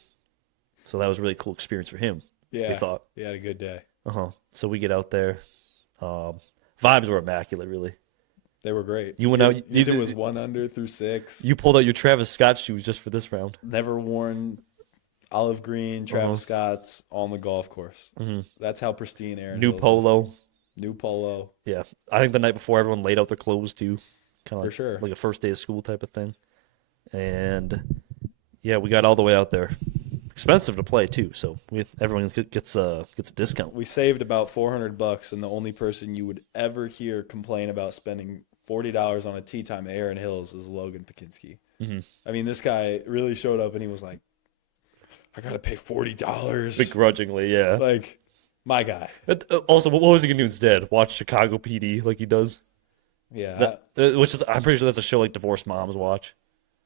So that was a really cool experience for him. Yeah. We thought. He had a good day. So we get out there. Vibes were immaculate, really. They were great. You went out. It was 1 under through 6. You pulled out your Travis Scott shoes just for this round. Never worn olive green Travis Scott's on the golf course. Mm-hmm. That's how pristine Erin Hills is. New polo. Yeah. I think the night before everyone laid out their clothes too. Kind of like, for sure. Like a first day of school type of thing. And yeah, we got all the way out there. expensive to play too. So everyone gets a discount. We saved about $400, and the only person you would ever hear complain about spending $40 on a tee time at Aaron Hills is Logan Pakinski. Mm-hmm. I mean, this guy really showed up, and he was like, "I gotta pay $40." Begrudgingly, yeah. Like, my guy. Also, what was he gonna do instead? Watch Chicago PD like he does? Yeah, Which is, I'm pretty sure that's a show like divorced moms watch.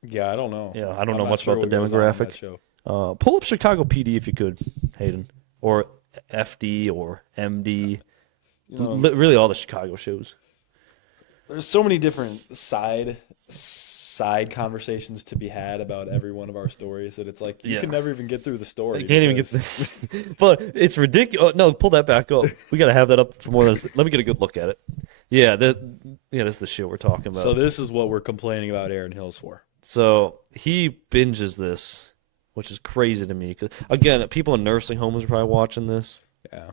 yeah. I don't know. Yeah, I don't I'm know not much sure about the what goes on that demographic. show. Pull up Chicago PD if you could, Hayden, or FD or MD. You know, Really, all the Chicago shows. there's so many different side conversations to be had about every one of our stories that it's like you Yeah. can never even get through the story. I can't even get this, but it's ridiculous. No, pull that back up. We gotta have that up for more than this. Let me get a good look at it. Yeah, this is the shit we're talking about. So this is what we're complaining about Aaron Hills for. So he binges this, which is crazy to me. 'Cause, again, people in nursing homes are probably watching this. Yeah.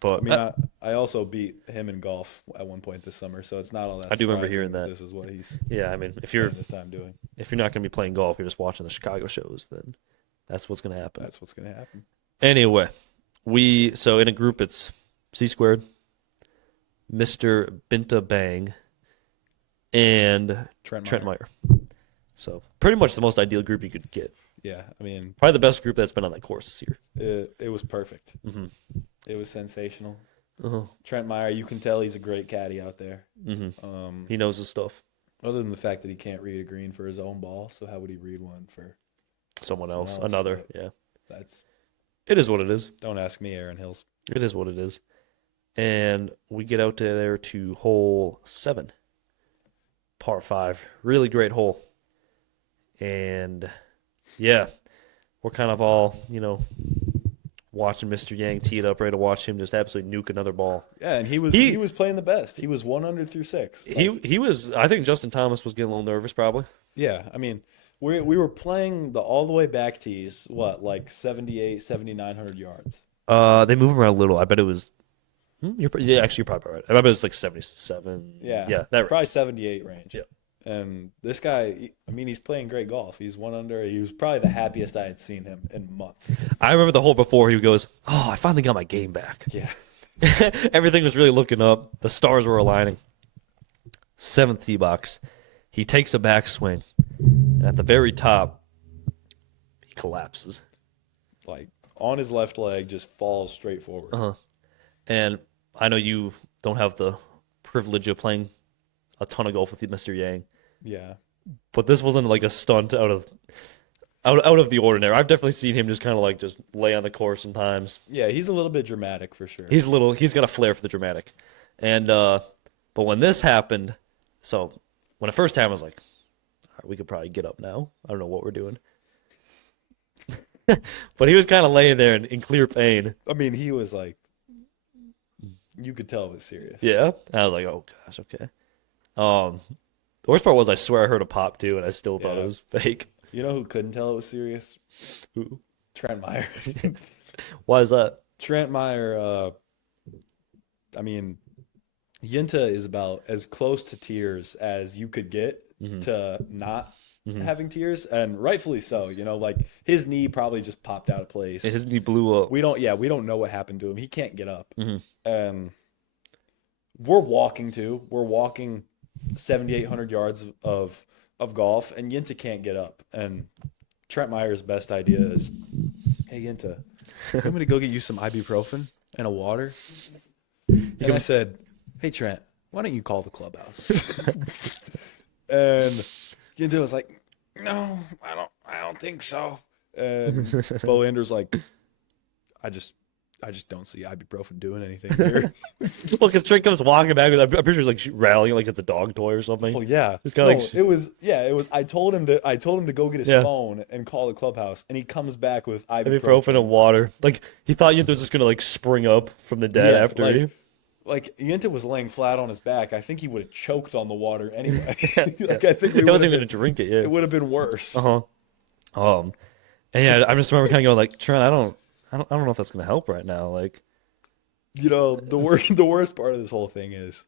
But I mean, I also beat him in golf at one point this summer, so it's not all that. I do remember surprising hearing that. This is what he's yeah, I mean, if spending his time doing. you're not gonna be playing golf, you're just watching the Chicago shows. Then that's what's gonna happen. That's what's going to happen. Anyway, so in a group it's C squared, Mr. Binta Bang, and Trent Meyer. So pretty much the most ideal group you could get. Yeah, I mean, Probably the best group that's been on that course this year. it was perfect. Mm-hmm. It was sensational. Uh-huh. Trent Meyer, you can tell he's a great caddy out there. Mm-hmm. He knows his stuff. Other than the fact that he can't read a green for his own ball, so how would he read one for Someone else. else, Another. but- Yeah. that's? It is what it is. Don't ask me, Aaron Hills. It is what it is. And we get out there to hole 7, par 5. Really great hole. And yeah, we're kind of all, watching Mr. Yang tee it up, ready to watch him just absolutely nuke another ball. Yeah, and he was playing the best. He was 1 under through 6. He was. I think Justin Thomas was getting a little nervous, probably. Yeah, I mean, we were playing the all the way back tees, like 78, 7,900 yards. They move him around a little. I bet it was. You're probably right. I bet it was like 77. Yeah, that range. probably 78 range. Yeah. And this guy, he's playing great golf. He's 1 under. He was probably the happiest I had seen him in months. I remember the hole before he goes, "Oh, I finally got my game back." Yeah. Everything was really looking up. The stars were aligning. 7th tee box. He takes a backswing. And at the very top, he collapses. Like, on his left leg, just falls straight forward. Uh-huh. And I know you don't have the privilege of playing a ton of golf with Mr. Yang, Yeah. but this wasn't like a stunt out of the ordinary. I've definitely seen him just kind of like just lay on the course sometimes. Yeah, he's a little bit dramatic for sure. He's got a flair for the dramatic. And but when this happened, so when it first happened, I was like, all right, we could probably get up now. I don't know what we're doing. But he was kind of laying there in clear pain. I mean, he was like, you could tell it was serious. Yeah. And I was like, oh gosh, okay. The worst part was I swear I heard a pop too, and I still thought it was fake. You know who couldn't tell it was serious? Who? Trent Meyer. Why is that? Trent Meyer, Yinta is about as close to tears as you could get to not having tears, and rightfully so. Like his knee probably just popped out of place. His knee blew up. We don't know what happened to him. He can't get up. And we're walking 7,800 yards of golf, and Yinta can't get up. And Trent Meyer's best idea is, hey Yinta, I'm going to go get you some ibuprofen and a water. And I said, hey Trent, why don't you call the clubhouse? And Yinta was like, no, I don't think so. And Bo Ander's like, I just don't see ibuprofen doing anything here. Well, because Trent comes walking back, I'm pretty sure he's like rallying like it's a dog toy or something. Oh yeah, It's kind of it was. I told him to go get his phone and call the clubhouse, and he comes back with ibuprofen and water. Like he thought Yinta was just gonna like spring up from the dead after like, he. Like Yinta was laying flat on his back. I think he would have choked on the water anyway. I think He wasn't even gonna drink it. Yeah, it would have been worse. And yeah, I just remember kind of going like, Trent, I don't know if that's gonna help right now. Like, the worst part of this whole thing is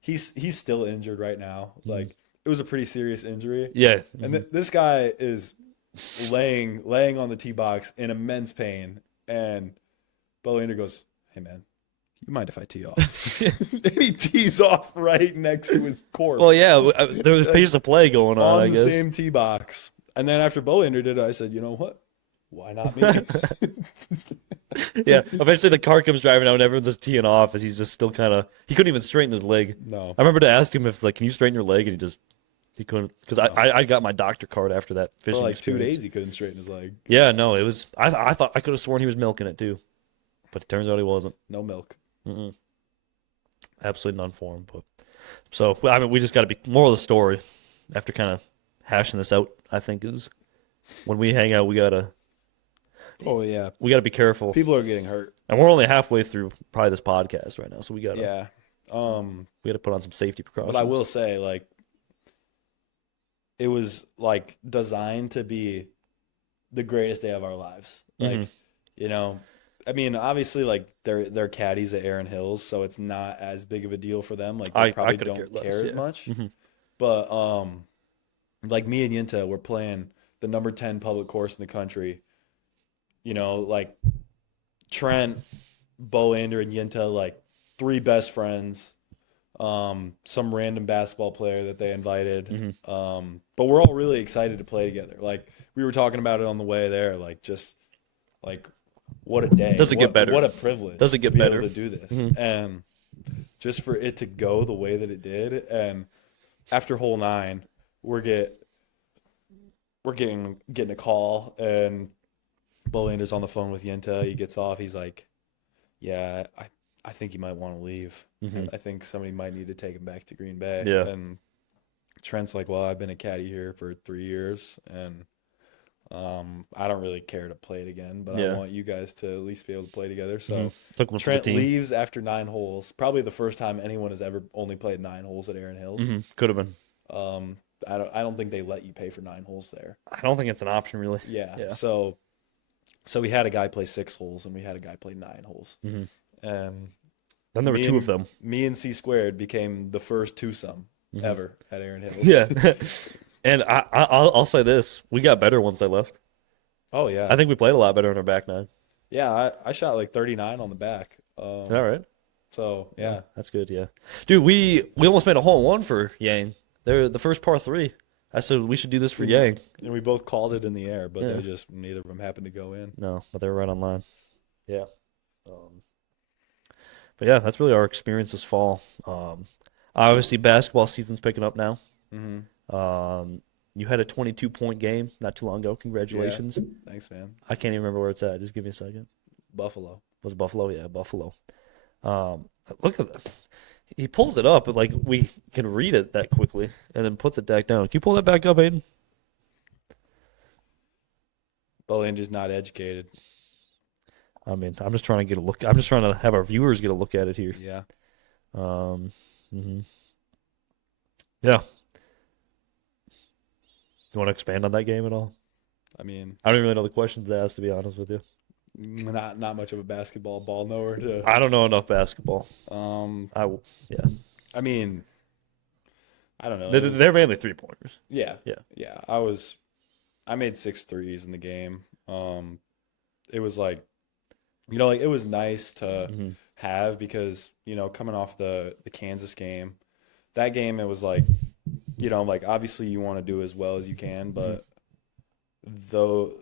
he's still injured right now. Like it was a pretty serious injury. yeah, And this guy is laying on the tee box in immense pain, and Bolander goes, "Hey man, you mind if I tee off?" And he tees off right next to his corpse. Well, yeah, there was a piece of play going on, I the guess. same tee box. And then after Bolander did it, I said, "You know what? Why not me?" Yeah, eventually the car comes driving out and everyone's just teeing off as he's just still kind of, he couldn't even straighten his leg. No. I remember to ask him if it's like, can you straighten your leg? And he couldn't, because I got my doctor card after that For fishing like experience. 2 days, he couldn't straighten his leg. Yeah, no, it was, I thought, I could have sworn he was milking it too. But it turns out he wasn't. No milk. Absolutely none for him. But so, I mean, we just got to be, moral of the story, after kind of hashing this out, I think, is when we hang out, we got to be careful. People are getting hurt. And we're only halfway through probably this podcast right now, so we got to we got to put on some safety precautions. But I will say, like, it was like designed to be the greatest day of our lives. Like, you know, I mean, obviously, like they're caddies at Erin Hills, so it's not as big of a deal for them. Like, they probably don't care as much. But like me and Yinta, we're playing the number 10 public course in the country. You know, like Trent, Bolander, and Yinta, like 3 best friends. Some random basketball player that they invited. But we're all really excited to play together. Like, we were talking about it on the way there. Like, just like, what a day. Does it get better? What a privilege. Does it get to be better? able to do this. And just for it to go the way that it did. And after hole 9, we're getting a call, and Bolander's on the phone with Yinta. He gets off. He's like, "Yeah, I think you might want to leave. I think somebody might need to take him back to Green Bay." Yeah. And Trent's like, "Well, I've been a caddy here for 3 years, and I don't really care to play it again, but I want you guys to at least be able to play together." So Took one for Trent the team. leaves after 9 holes. Probably the first time anyone has ever only played 9 holes at Erin Hills. Could have been. I don't think they let you pay for 9 holes there. I don't think it's an option, really. Yeah. So we had a guy play 6 holes, and we had a guy play 9 holes. And then there were 2 of them. Me and C Squared became the first twosome ever at Erin Hills. Yeah. And I'll say this: we got better once I left. Oh yeah. I think we played a lot better in our back 9. Yeah, I shot like 39 on the back. All right. So yeah, that's good. Yeah, dude, we almost made a hole in one for Yang. They're the first par 3. I said we should do this for Yang, and we both called it in the air, but they just neither of them happened to go in. No, but they were right on line. Yeah. But yeah, that's really our experience this fall. Obviously, basketball season's picking up now. You had a 22-point game not too long ago. Congratulations. Yeah. Thanks, man. I can't even remember where it's at. Just give me a second. Buffalo. Was it Buffalo? Yeah, Buffalo. Look at that. He pulls it up, but like we can read it that quickly, and then puts it back down. Can you pull that back up, Aiden? Bolander's not educated. I mean, I'm just trying to get a look. I'm just trying to have our viewers get a look at it here. Yeah. Yeah. You want to expand on that game at all? I mean, I don't even really know the questions to ask, to be honest with you. Not much of a basketball ball knower to. I don't know enough basketball. Yeah. I mean, I don't know. They're mainly 3-pointers. Yeah. I made 6 threes in the game. It was like, like it was nice to have because, coming off the Kansas game, that game, it was like, like obviously you want to do as well as you can, but though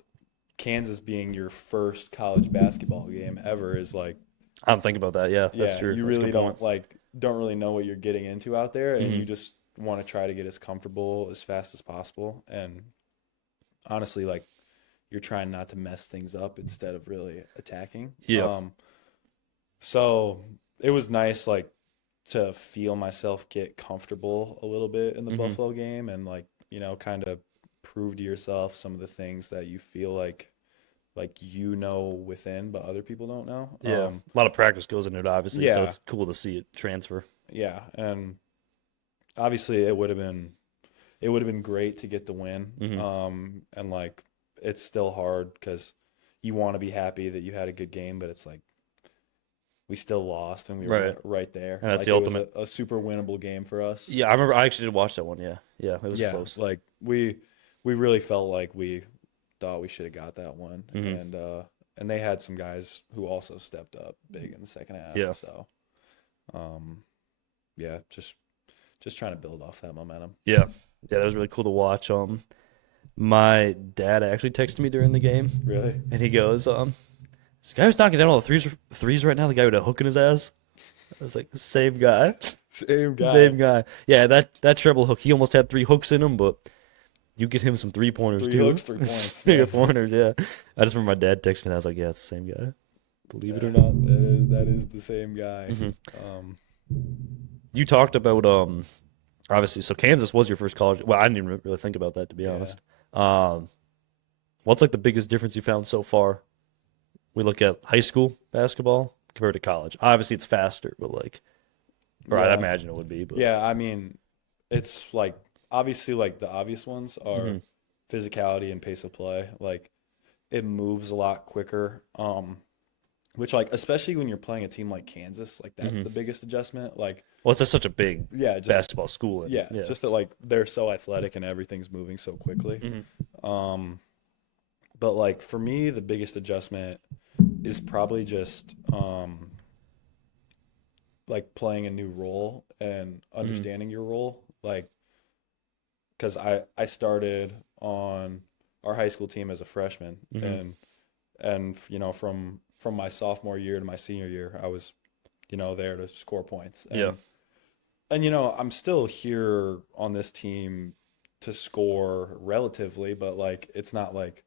Kansas being your first college basketball game ever is like, I don't think about that. Yeah, that's true. You really don't really know what you're getting into out there, and you just want to try to get as comfortable as fast as possible. And honestly, like, you're trying not to mess things up instead of really attacking. Yeah. So it was nice, like, to feel myself get comfortable a little bit in the Buffalo game, and like, kind of prove to yourself some of the things that you feel like within, but other people don't know. Yeah, a lot of practice goes into it, obviously. So it's cool to see it transfer. Yeah, and obviously it would have been great to get the win. And like, it's still hard because you want to be happy that you had a good game, but it's like we still lost, and we were right there. And that's like, the ultimate. It was a super winnable game for us. Yeah, I remember. I actually did watch that one. Yeah, it was close. Like we really felt like we thought we should have got that one. And they had some guys who also stepped up big in the second half. Yeah. So, yeah, just trying to build off that momentum. Yeah. Yeah, that was really cool to watch. My dad actually texted me during the game, Really? and he goes, "This guy who's knocking down all the threes right now, the guy with a hook in his ass." I was like, "Same guy, Same guy. same guy." Yeah, that treble hook, he almost had 3 hooks in him, but you get him some 3-pointers Three too. hooks, 3 points. Bigger Yeah. pointers, yeah. I just remember my dad texted me, and I was like, "Yeah, it's the same guy." Believe it or not. That is the same guy. You talked about obviously, so Kansas was your first college. Well, I didn't even really think about that, to be honest. What's like the biggest difference you found so far? We look at high school basketball compared to college. Obviously, it's faster, but like, or I'd imagine it would be. But Yeah, I mean, it's like obviously like the obvious ones are physicality and pace of play. Like it moves a lot quicker. Which like especially when you're playing a team like Kansas, like that's the biggest adjustment. Like well, it's just such a big just, basketball school. Yeah, just that like they're so athletic and everything's moving so quickly. But like for me, the biggest adjustment is probably just like playing a new role and understanding your role. Like, because I started on our high school team as a freshman, and you know from my sophomore year to my senior year, I was, you know, there to score points. And you know, I'm still here on this team to score relatively, but like it's not like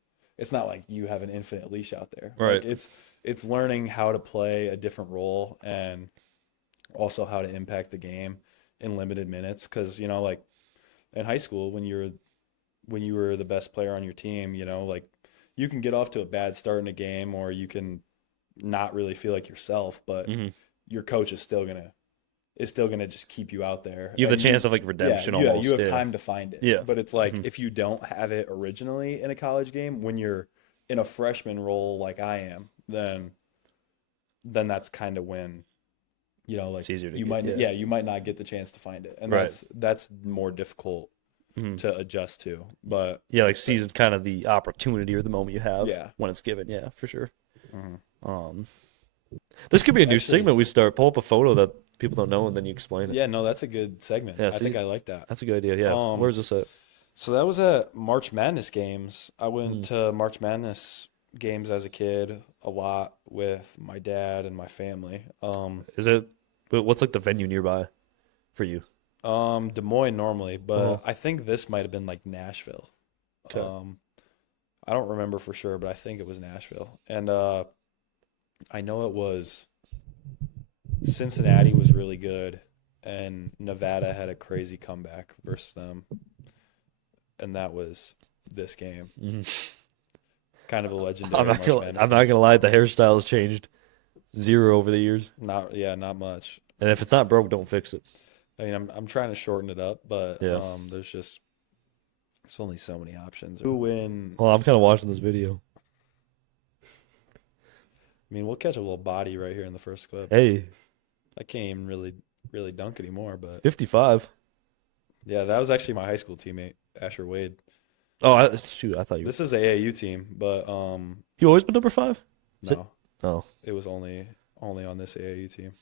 you have an infinite leash out there. Right. Like it's learning how to play a different role and also how to impact the game in limited minutes. Because you know, like in high school, when you were the best player on your team, you know, like you can get off to a bad start in a game, or you can not really feel like yourself, but your coach is still gonna just keep you out there. You have the chance of like redemption almost. You have time to find it. Yeah. But it's like if you don't have it originally in a college game, when you're in a freshman role like I am, then that's kind of when, you know, like it's easier to you might not get the chance to find it. And that's more difficult to adjust to. But yeah, like seizing kind of the opportunity or the moment you have when it's given. Yeah, for sure. This could be a new segment we start. Pull up a photo that people don't know, and then you explain it. Yeah, no, that's a good segment. Yeah, I think I like that. That's a good idea. Yeah. Where's this at? So that was at March Madness games. I went to March Madness games as a kid a lot with my dad and my family. What's like the venue nearby for you? Des Moines normally, but I think this might have been like Nashville. Okay. I don't remember for sure, but I think it was Nashville. And I know it was Cincinnati was really good, and Nevada had a crazy comeback versus them. And that was this game. Kind of a legendary. I'm not gonna lie, the hairstyle has changed 0 over the years. Not much. And if it's not broke, don't fix it. I mean, I'm trying to shorten it up, but there's only so many options. Who win? Well, I'm kind of watching this video. I mean, we'll catch a little body right here in the first clip. Hey, I can't even really dunk anymore, but 55. Yeah, that was actually my high school teammate, Asher Wade. Oh, I thought you. This is the AAU team, but You always been number 5? No. Oh, it was only on this AAU team.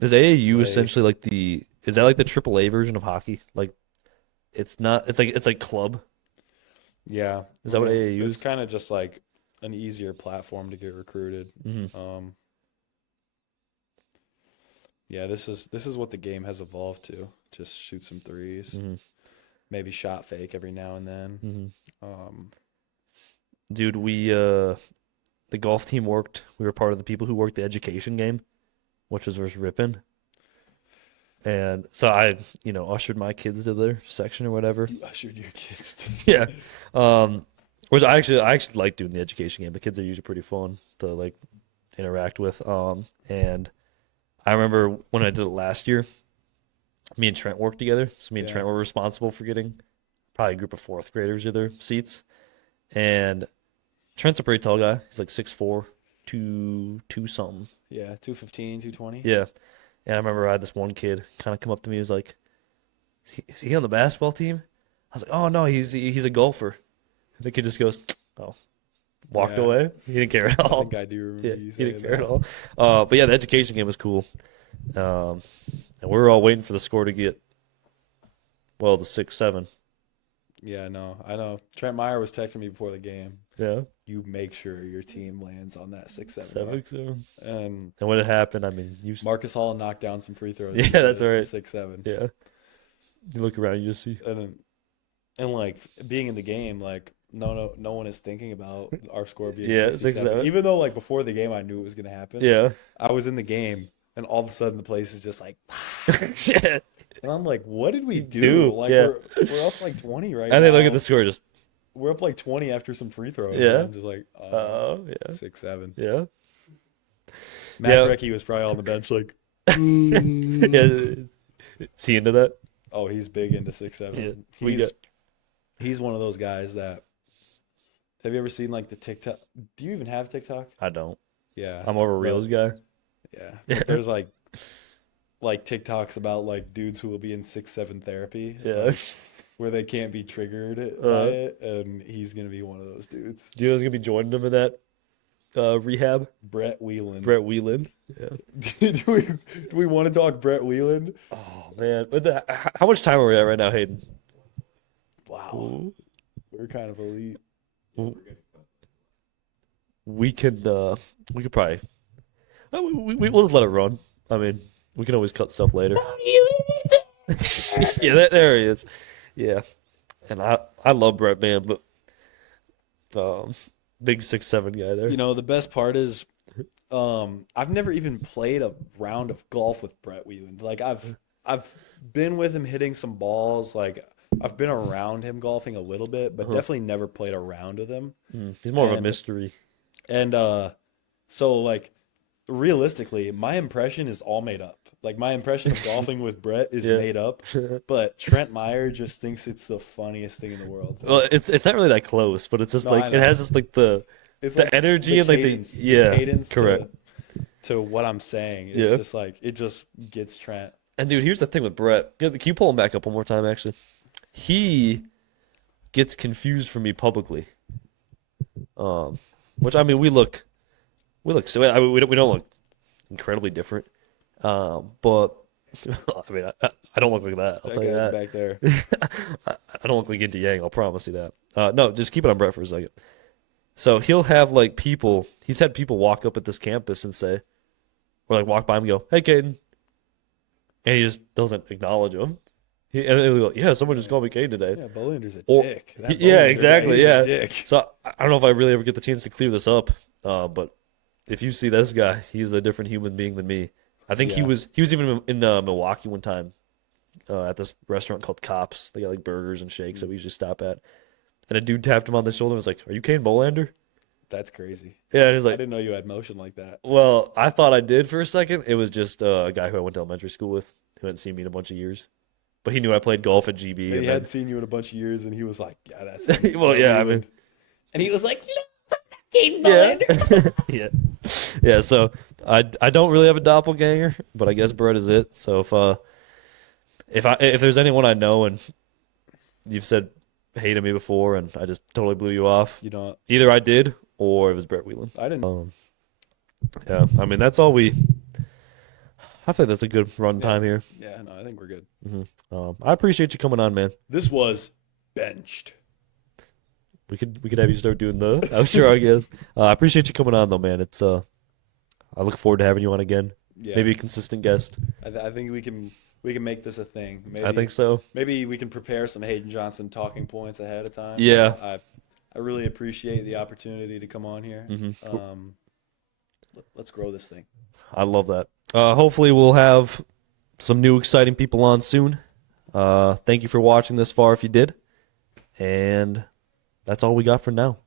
Is AAU essentially like is that like the AAA version of hockey? Like, it's not. It's like club. Yeah. Is that what AAU is? It's kind of just like an easier platform to get recruited. Yeah, this is what the game has evolved to. Just shoot some threes, maybe shot fake every now and then. Dude, the golf team worked. We were part of the people who worked the education game, which was versus Ripon. And so I, ushered my kids to their section or whatever. You ushered your kids Yeah. Which I actually like doing the education game. The kids are usually pretty fun to like interact with. And I remember when I did it last year, me and Trent worked together. So me and Trent were responsible for getting probably a group of 4th graders to their seats. And Trent's a pretty tall guy. He's like 6'4", 2 something. Yeah, 215, 220. Yeah. And I remember I had this one kid kind of come up to me. He was like, is he on the basketball team? I was like, oh no, he's a golfer. And the kid just goes, oh, walked Yeah. away. He didn't care at I all. think I do remember Yeah, you he saying didn't care that. at all. But yeah, the education game was cool. And we were all waiting for the score to get, well, the 6-7. Yeah, I know. Trent Meyer was texting me before the game. Yeah, You make sure your team lands on that 6-7. 7-7. And And when it happened, I mean, Marcus Hall knocked down some free throws. Yeah, that's right. 6-7. Yeah. You look around, you just see. And like being in the game, like no one is thinking about our score being Yeah, 6-7. 6-7. Even though like before the game I knew it was gonna happen. Yeah. I was in the game and all of a sudden the place is just like Shit. and I'm like, what did we do? Do, Like yeah. we're up like 20 right now. And they look at the score, just, We're up like 20 after some free throws. Yeah. And I'm just like, oh, yeah. 6-7. Yeah. Matt Yeah. Brecky was probably on the bench like, Yeah. Is he into that? oh, he's big into 6-7. Yeah. He's one of those guys that. Have you ever seen like the TikTok? Do you even have TikTok? I don't. Yeah, I'm more of a Reels guy. Yeah, but there's like TikToks about like dudes who will be in 6-7 therapy. Yeah. like, where they can't be triggered by it, and he's gonna be one of those dudes. Do you know who's going to be joining him in that rehab? Brett Wheelan. Brett Wheelan. Yeah. do we want to talk Brett Wheelan? Oh, man. But how much time are we at right now, Hayden? Wow, we're kind of elite. We could probably we'll just let it run. I mean, we can always cut stuff later. Yeah, there he is. Yeah, and I love Brett, man, but big 6'7" guy there. You know, the best part is I've never even played a round of golf with Brett Wheelan. Like I've been with him hitting some balls. Like I've been around him golfing a little bit, but definitely never played a round with him. He's more of a mystery. And so like realistically, my impression is all made up. Like my impression of golfing with Brett is made up, but Trent Meyer just thinks it's the funniest thing in the world. Well, it's not really that close, but it's just No, like I it know. has just like the Like energy and like cadence, the cadence correct. to what I'm saying. It's just like it just gets Trent. And dude, here's the thing with Brett. Can you pull him back up one more time? Actually, he gets confused for me publicly. Which I mean, we look so. I mean, we don't look incredibly different. But I mean, I don't look like that. I'll That tell you guy's that. back there. I don't look like Yin Yang. I'll promise you that. No, just keep it on Brett for a second. So he'll have like people. He's had people walk up at this campus and say, or like walk by him and go, "Hey, Caden," and he just doesn't acknowledge him. And they'll go, "Yeah, someone just called me Caden today." Yeah, Bolander's a Or- dick. That Yeah, Bolander exactly. guy, he's Yeah. a dick. So I don't know if I really ever get the chance to clear this up. But if you see this guy, he's a different human being than me. I think he Yeah. was even in Milwaukee one time at this restaurant called Cops. They got like burgers and shakes that we usually stop at. And a dude tapped him on the shoulder and was like, "Are you Kane Bolander?" That's crazy. Yeah, and he's I like, didn't know you had motion like that. "Well, I thought I did for a second. It was just a guy who I went to elementary school with who hadn't seen me in a bunch of years. But he knew I played golf at GB. He And then, hadn't seen you in a bunch of years, and he was like, "Yeah, that's." well, yeah, I mean, and he was like, "No, Caden Bolander." yeah, yeah. So I don't really have a doppelganger, but I guess Brett is it. So if there's anyone I know and you've said hated me before and I just totally blew you off, You know, either I did or it was Brett Wheelan. I didn't. Yeah, I mean that's all we. I think that's a good run time here. Yeah, no, I think we're good. I appreciate you coming on, man. This was benched. We could have you start doing the outro, I guess. I appreciate you coming on though, man. It's I look forward to having you on again. Yeah, Maybe a consistent guest. I think we can make this a thing. Maybe, I think so. Maybe we can prepare some Hayden Johnson talking points ahead of time. Yeah. I really appreciate the opportunity to come on here. Let's grow this thing. I love that. Hopefully we'll have some new exciting people on soon. Thank you for watching this far if you did. And that's all we got for now.